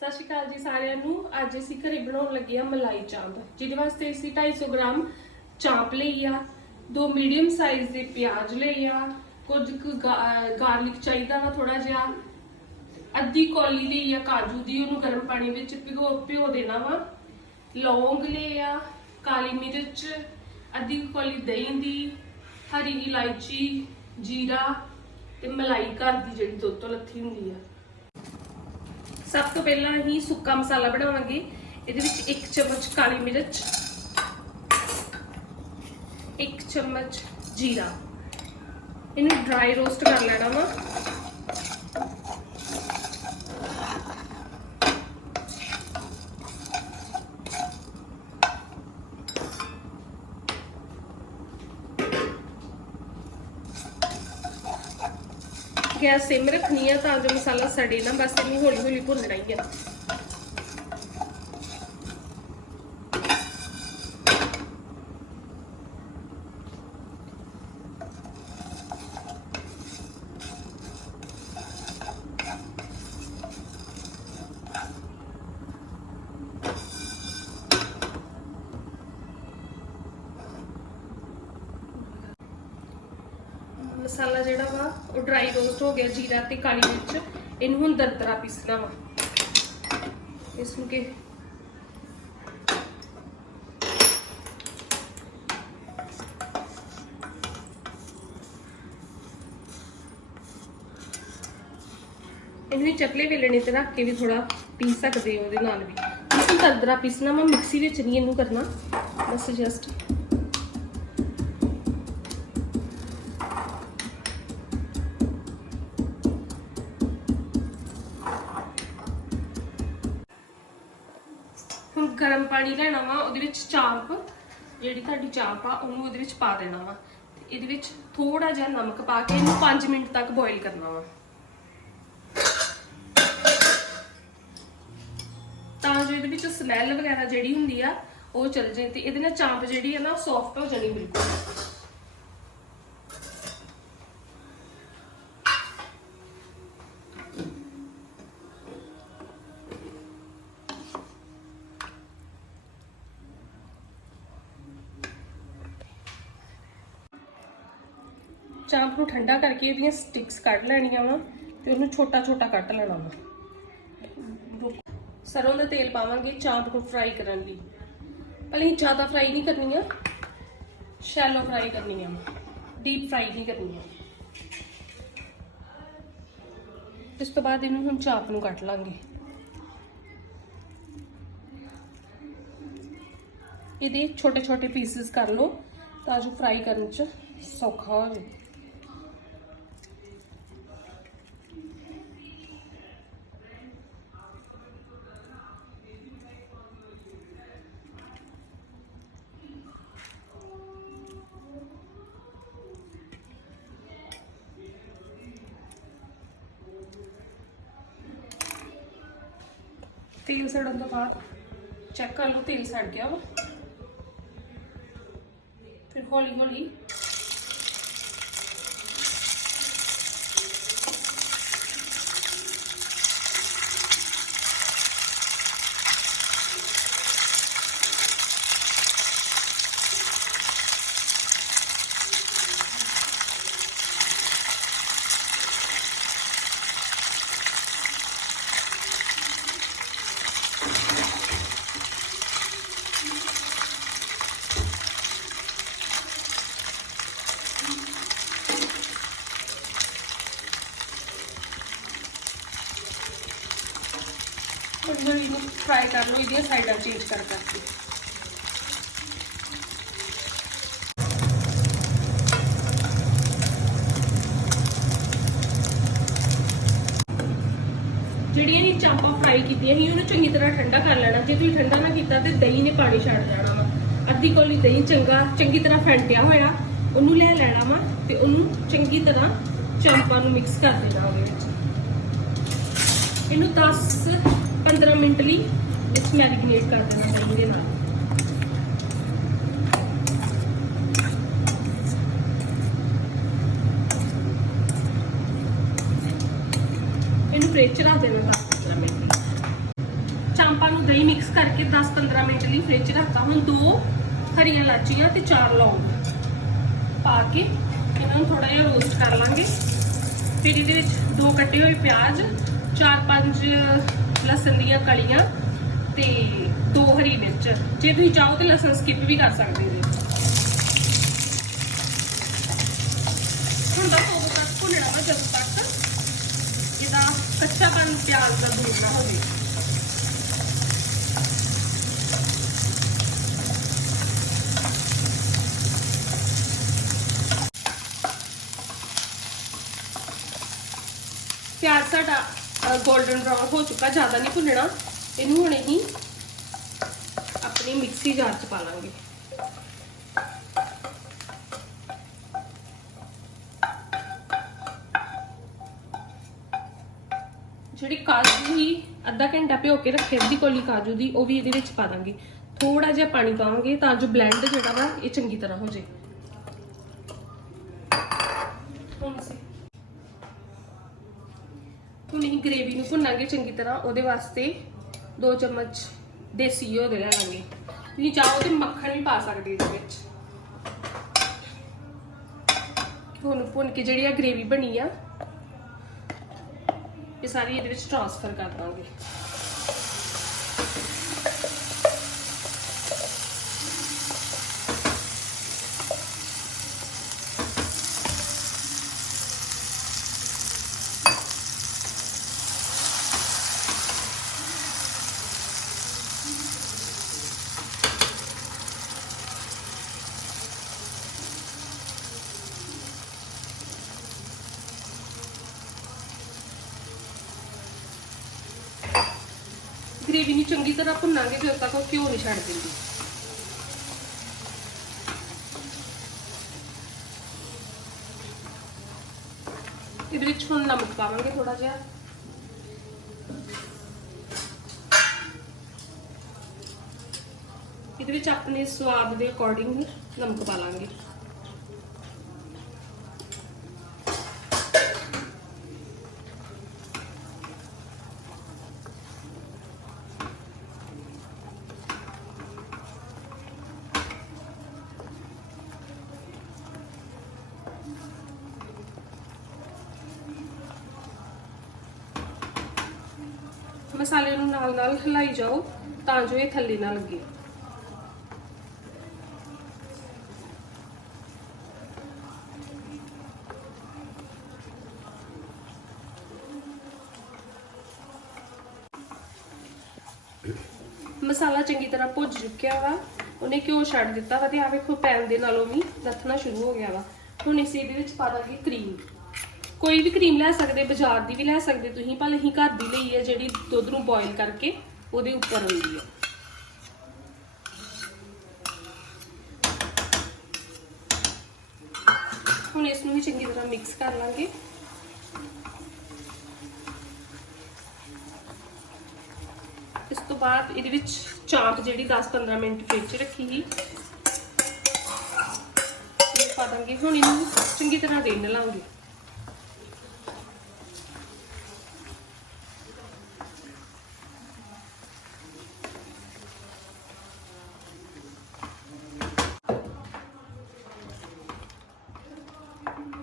ਸਤਿ ਸ਼੍ਰੀ ਅਕਾਲ ਜੀ ਸਾਰਿਆਂ ਨੂੰ। ਅੱਜ ਅਸੀਂ ਘਰੇ ਬਣਾਉਣ ਲੱਗੇ ਆ ਮਲਾਈ ਚਾਂਪ, ਜਿਹਦੇ ਵਾਸਤੇ ਅਸੀਂ 250 ਗ੍ਰਾਮ ਚਾਂਪ ਲਈ ਆ, ਦੋ ਮੀਡੀਅਮ ਸਾਈਜ਼ ਦੇ ਪਿਆਜ਼ ਲਏ ਆ, ਕੁਝ ਕੁ ਗਾਰਲਿਕ ਚਾਹੀਦਾ ਵਾ ਥੋੜਾ ਜਿਹਾ, ਅੱਧੀ ਕੌਲੀ ਲਈ ਆ ਕਾਜੂ ਦੀ, ਉਹਨੂੰ ਗਰਮ ਪਾਣੀ ਵਿੱਚ ਭਿਗੋ, ਭਿਓ ਦੇਣਾ ਵਾ। ਲੌਂਗ ਲਏ ਆ, ਕਾਲੀ ਮਿਰਚ, ਅੱਧੀ ਕੌਲੀ ਦਹੀਂ ਦੀ, ਹਰੀ ਇਲਾਇਚੀ, ਜੀਰਾ ਤੇ ਮਲਾਈ ਘਰ ਦੀ ਜਿਹੜੀ ਦੁੱਧ ਤੋਂ ਲੱਥੀ ਹੁੰਦੀ ਆ। ਸਭ ਤੋਂ ਪਹਿਲਾਂ ਹੀ ਸੁੱਕਾ ਮਸਾਲਾ ਬਣਾਵਾਂਗੇ। ਇਹਦੇ ਵਿੱਚ 1 ਚਮਚ ਕਾਲੀ ਮਿਰਚ 1 ਚਮਚ ਜੀਰਾ। ਇਹਨੂੰ ਡਰਾਈ ਰੋਸਟ ਕਰ ਲੈਣਾ ਵਾ। ਗੈਸ ਸਿਮ ਰੱਖਣੀ ਆ ਤਾਂ ਜੋ ਮਸਾਲਾ ਸੜੇ ਨਾ ਬਸ ਇਹਨੂੰ ਹੌਲੀ ਹੌਲੀ ਭੁੰਨਣਾ ਹੀ ਆ। ਮਸਾਲਾ ਜਿਹੜਾ ਵਾ, ਉਹ ਡਰਾਈ ਰੋਸਟ ਹੋ ਗਿਆ ਜੀਰਾ ਤੇ ਕਾਲੀ ਮਿਰਚ। ਇਹਨੂੰ ਹੁਣ ਦਰਦਰਾ ਪੀਸਣਾ ਵਾ। ਇਸ ਨੂੰ ਕੇ ਇਹਨੂੰ ਵੀ ਵੇਲਣੇ ਤੇ ਰੱਖ ਕੇ ਵੀ ਥੋੜਾ ਪੀ ਸਕਦੇ ਹੋ ਉਹਦੇ ਨਾਲ ਵੀ। ਬਿਲਕੁਲ ਦਰਦਰਾ ਪੀਸਣਾ ਵਾ, ਮਿਕਸੀ ਵਿੱਚ ਨਹੀਂ ਇਹਨੂੰ ਕਰਨਾ। ਬਸ ਜਸਟ ਪਾਣੀ ਲੈਣਾ ਵਾ, ਉਹਦੇ ਵਿੱਚ ਚਾਂਪ, ਜਿਹੜੀ ਤੁਹਾਡੀ ਚਾਂਪ ਆ, ਉਹਨੂੰ ਉਹਦੇ ਵਿੱਚ ਪਾ ਦੇਣਾ ਵਾ। ਤੇ ਇਹਦੇ ਵਿੱਚ ਥੋੜਾ ਜਿਹਾ ਨਮਕ ਪਾ ਕੇ ਇਹਨੂੰ 5 ਮਿੰਟ ਤੱਕ ਬੋਇਲ ਕਰਨਾ ਵਾ। ਤਾਂ ਜੋ ਇਹਦੇ ਵਿੱਚ ਸਮੈਲ ਵਗੈਰਾ ਜਿਹੜੀ ਹੁੰਦੀ ਆ, ਉਹ ਚਲ ਜੇ ਤੇ ਇਹਦੇ ਨਾਲ ਚਾਂਪ ਜਿਹੜੀ ਆ ਨਾ ਸੌਫਟ ਹੋ ਜਾਣੀ ਬਿਲਕੁਲ। ਚਾਂਪ ਨੂੰ ਠੰਡਾ ਕਰਕੇ ਇਹਦੀਆਂ ਸਟਿਕਸ ਕੱਢ ਲੈਣੀਆਂ ਵਾ ਤੇ ਉਹਨੂੰ ਛੋਟਾ ਛੋਟਾ ਕੱਟ ਲੈਣਾ ਵਾ। ਸਰੋਂ ਦਾ ਤੇਲ ਪਾਵਾਂਗੇ ਚਾਂਪ ਨੂੰ ਫਰਾਈ ਕਰਨ ਲਈ। ਪਹਿਲੇ ਜ਼ਿਆਦਾ ਫਰਾਈ ਨਹੀਂ ਕਰਨੀ ਆ ਸ਼ੈਲੋ ਫਰਾਈ ਕਰਨੀ ਆ ਡੀਪ ਫਰਾਈ ਨਹੀਂ ਕਰਨੀ ਆ ਇਸ ਤੋਂ ਬਾਅਦ ਇਹਨੂੰ ਹੁਣ ਚਾਂਪ ਨੂੰ ਕੱਟ ਲਾਂਗੇ। ਇਹਦੇ ਛੋਟੇ ਛੋਟੇ ਪੀਸਸ ਕਰ ਲਓ ਤਾਂ ਜੋ ਫਰਾਈ ਕਰਨ ਚ ਸੌਖਾ ਹੋ ਜਾਵੇ ਤੇਲ ਸੜਨ ਤੋਂ ਬਾਅਦ ਚੈੱਕ ਕਰ ਲਓ ਤੇਲ ਸੜ ਗਿਆ ਵਾ। ਫਿਰ ਹੌਲੀ ਹੌਲੀ ਹੌਲੀ ਹੌਲੀ ਇਹਨੂੰ ਫਰਾਈ ਕਰ ਲਓ, ਇਹਦੀਆਂ ਸਾਈਡਾਂ ਚੇਂਜ ਕਰ ਕਰਕੇ ਜਿਹੜੀਆਂ ਇਹ ਚਾਂਪਾਂ ਫਰਾਈ ਕੀਤੀਆਂ ਸੀ, ਉਹਨੂੰ ਚੰਗੀ ਤਰ੍ਹਾਂ ਠੰਡਾ ਕਰ ਲੈਣਾ। ਜੇ ਤੁਸੀਂ ਠੰਡਾ ਨਾ ਕੀਤਾ ਤੇ ਦਹੀਂ ਨੇ ਪਾਣੀ ਛੱਡ ਜਾਣਾ ਵਾ। ਅੱਧੀ ਕੋਲੀ ਦਹੀਂ ਚੰਗਾ, ਚੰਗੀ ਤਰ੍ਹਾਂ ਫੈਂਟਿਆ ਹੋਇਆ, ਉਹਨੂੰ ਲੈ ਲੈਣਾ ਵਾ ਤੇ ਉਹਨੂੰ ਚੰਗੀ ਤਰ੍ਹਾਂ ਚਾਂਪਾਂ ਨੂੰ ਮਿਕਸ ਕਰ ਦੇਣਾ ਉਹਦੇ ਵਿੱਚ। ਇਹਨੂੰ 10 15 ਮਿੰਟ ਲਈ ਇਸ ਮੈਰੀਨੇਟ ਕਰ ਦੇਣਾ ਦਹੀਂ ਦੇ ਨਾਲ। ਇਹਨੂੰ ਫ੍ਰਿਜ ਚ ਰੱਖ ਦੇਣਾ 10 15 ਮਿੰਟ ਲਈ। ਚਾਂਪਾਂ ਨੂੰ ਦਹੀਂ ਮਿਕਸ ਕਰਕੇ 10-15 ਮਿੰਟ ਲਈ ਫ੍ਰਿਜ 'ਚ ਰੱਖਤਾ। ਹੁਣ ਦੋ ਹਰੀਆਂ ਲਾਚੀਆਂ ਤੇ ਚਾਰ ਲੌਂਗ ਪਾ ਕੇ ਇਹਨਾਂ ਨੂੰ ਥੋੜਾ ਜਿਹਾ ਰੋਸਟ ਕਰ ਲਾਂਗੇ। ਫਿਰ ਇਹਦੇ ਵਿੱਚ ਦੋ ਕੱਟੇ ਹੋਏ ਪਿਆਜ਼, ਚਾਰ ਪੰਜ ਲਸਣ ਦੀਆਂ ਕਲੀਆਂ ਤੇ ਦੋ ਹਰੀ ਮਿਰਚ। ਜੇ ਤੁਸੀਂ ਚਾਹੋ ਤੇ ਲਸਣ ਸਕਿਪ ਵੀ ਕਰ ਸਕਦੇ ਹੋ ਹੁਣ ਦਾ ਉਹ ਤੱਕ ਭੁੰਨਣਾ ਵਾ, ਜਦੋਂ ਤੱਕ ਇਹਦਾ ਕੱਚਾਪਣ ਪਿਆਜ਼ ਦਾ ਦੂਰ ਨਾ ਹੋਵੇ। ਪਿਆਜ਼ ਸਾਡਾ 골ਡਨ ਬ੍ਰਾਊਨ ਹੋ ਚੁੱਕਾ, ਜ਼ਿਆਦਾ ਨਹੀਂ ਭੁੰਨਣਾ। ਇਹਨੂੰ ਹੁਣ ਅਸੀਂ ਆਪਣੀ ਮਿਕਸੀ ਜਾਰ ਚ ਪਾ ਲਾਂਗੇ ਜਿਹੜੀ ਕਾਜੂ ਹੀ ਅੱਧਾ ਘੰਟਾ ਭਿਓ ਕੇ ਰੱਖੇ ਦੀ ਕੋਲੀ ਕਾਜੂ ਦੀ, ਉਹ ਵੀ ਇਹਦੇ ਵਿੱਚ ਪਾ ਦਾਂਗੇ। ਥੋੜਾ ਜਿਹਾ ਪਾਣੀ ਪਾਵਾਂਗੇ ਤਾਂ ਜੋ ਬਲੈਂਡ ਜਿਹੜਾ ਵਾ, ਇਹ ਚੰਗੀ ਤਰ੍ਹਾਂ ਹੋ ਜਾਏ। ਹੁਣ ਅਸੀਂ ਗ੍ਰੇਵੀ ਨੂੰ ਭੁੰਨਾਂਗੇ ਚੰਗੀ ਤਰ੍ਹਾਂ, ਉਹਦੇ ਵਾਸਤੇ 2 ਚਮਚ ਦੇਸੀ ਘਿਓ ਦੇ ਲੈ ਲਾਂਗੇ। ਤੁਸੀਂ ਚਾਹੋ ਤੇ ਮੱਖਣ ਵੀ ਪਾ ਸਕਦੇ ਇਹਦੇ ਵਿੱਚ। ਹੁਣ ਭੁੰਨ ਕੇ ਜਿਹੜੀ ਆ ਗ੍ਰੇਵੀ ਬਣੀ ਆ, ਇਹ ਸਾਰੀ ਇਹਦੇ ਵਿੱਚ ਟ੍ਰਾਂਸਫਰ ਕਰ ਦਾਂਗੇ। ਗ੍ਰੇਵੀ ਨੂੰ ਚੰਗੀ ਤਰ੍ਹਾਂ ਭੁੰਨਾਂਗੇ ਜਦੋਂ ਤੱਕ ਉਹ ਘਿਓ ਨਹੀਂ ਛੱਡ ਦਿੰਦੀ। ਇਹਦੇ ਵਿੱਚ ਹੁਣ ਨਮਕ ਪਾਵਾਂਗੇ ਥੋੜਾ ਜਿਹਾ। ਇਹਦੇ ਵਿੱਚ ਆਪਣੇ ਸਵਾਦ ਦੇ ਅਕੋਰਡਿੰਗ ਨਮਕ ਪਾ ਲਾਂਗੇ। ਮਸਾਲੇ ਨੂੰ ਨਾਲ ਨਾਲ ਹਿਲਾਈ ਜਾਓ ਤਾਂ ਜੋ ਇਹ ਥੱਲੇ ਨਾ ਲੱਗੇ। ਮਸਾਲਾ ਚੰਗੀ ਤਰ੍ਹਾਂ ਭੁੱਜ ਚੁੱਕਿਆ ਵਾ। ਉਹਨੇ ਘਿਓ ਛੱਡ ਦਿੱਤਾ ਵਾ ਤੇ ਆ ਵੇਖੋ ਪੈਨ ਦੇ ਨਾਲੋਂ ਵੀ ਲੱਥਣਾ ਸ਼ੁਰੂ ਹੋ ਗਿਆ ਵਾ। ਹੁਣ ਅਸੀਂ ਇਹਦੇ ਵਿੱਚ ਪਾ ਦਾਂਗੇ ਕਰੀਮ ਕੋਈ ਵੀ ਕਰੀਮ ਲੈ ਸਕਦੇ, ਬਾਜ਼ਾਰ ਦੀ ਵੀ ਲੈ ਸਕਦੇ ਤੁਸੀਂ, ਪਰ ਅਸੀਂ ਘਰ ਦੀ ਲਈ ਹੈ ਜਿਹੜੀ ਦੁੱਧ ਨੂੰ ਬੋਇਲ ਕਰਕੇ ਉਹਦੇ ਉੱਪਰ ਹੁੰਦੀ ਹੈ। ਹੁਣ ਇਸ ਨੂੰ ਵੀ ਚੰਗੀ ਤਰ੍ਹਾਂ ਮਿਕਸ ਕਰ ਲਾਂਗੇ। ਇਸ ਤੋਂ ਬਾਅਦ ਇਹਦੇ ਵਿੱਚ ਚਾਂਪ ਜਿਹੜੀ 10-15 ਮਿੰਟ ਫ੍ਰਿਜ ਰੱਖੀ ਸੀ ਇਹ ਪਾ ਦਾਂਗੇ। ਹੁਣ ਇਹਨੂੰ ਚੰਗੀ ਤਰ੍ਹਾਂ ਰਿੰਨ ਲਾਂਗੇ।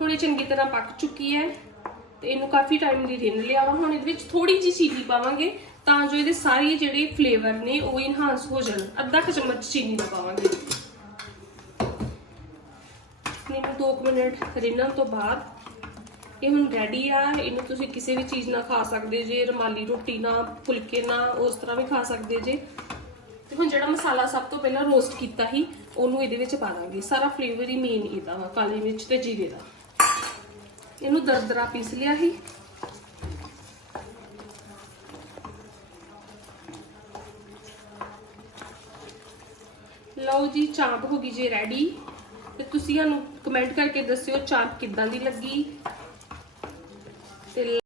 ਹੁਣ ਚੰਗੀ ਤਰ੍ਹਾਂ ਪੱਕ ਚੁੱਕੀ ਹੈ ਤੇ ਇਹਨੂੰ ਕਾਫੀ ਟਾਈਮ ਲਈ ਰਿੰਨ ਲਿਆ ਵਾ। ਹੁਣ ਇਹਦੇ ਵਿੱਚ ਥੋੜੀ ਜਿਹੀ ਚੀਨੀ ਪਾਵਾਂਗੇ ਤਾਂ ਜੋ ਇਹਦੇ ਸਾਰੇ ਜਿਹੜੇ ਫਲੇਵਰ ਨੇ ਉਹ ਇਨਹਾਂਸ ਹੋ ਜਾਣ। ਅੱਧਾ ਕੁ ਚਮਚ ਚੀਨੀ ਦਾ ਪਾਵਾਂਗੇ। ਇਹਨੂੰ 2 ਮਿੰਟ ਰਿੰਨਣ ਤੋਂ ਬਾਅਦ ਇਹ ਹੁਣ ਰੈਡੀ ਆ। ਇਹਨੂੰ ਤੁਸੀਂ ਕਿਸੇ ਵੀ ਚੀਜ਼ ਨਾਲ ਖਾ ਸਕਦੇ ਜੇ, ਰਮਾਲੀ ਰੋਟੀ ਨਾਲ, ਫੁਲਕੇ ਨਾਲ, ਉਸ ਤਰ੍ਹਾਂ ਵੀ ਖਾ ਸਕਦੇ ਜੇ। ਤੇ ਹੁਣ ਜਿਹੜਾ ਮਸਾਲਾ ਸਭ ਤੋਂ ਪਹਿਲਾਂ ਰੋਸਟ ਕੀਤਾ ਸੀ, ਉਹਨੂੰ ਇਹਦੇ ਵਿੱਚ ਪਾ ਦਾਂਗੇ। ਸਾਰਾ ਫਲੇਵਰ ਹੀ ਮੇਨ ਇਹਦਾ ਵਾ, ਕਾਲੇ ਮਿਰਚ ਤੇ ਜੀਰੇ ਦਾ। ਇਹਨੂੰ ਦਰਦਰਾ ਪੀਸ ਲਿਆ ਸੀ। ਲਓ ਜੀ, ਚਾਂਪ ਹੋ ਗਈ ਜੇ ਰੈਡੀ ਤੇ ਤੁਸੀਂ ਸਾਨੂੰ ਕਮੈਂਟ ਕਰਕੇ ਦੱਸਿਓ ਚਾਂਪ ਕਿੱਦਾਂ ਦੀ ਲੱਗੀ। ਤੇ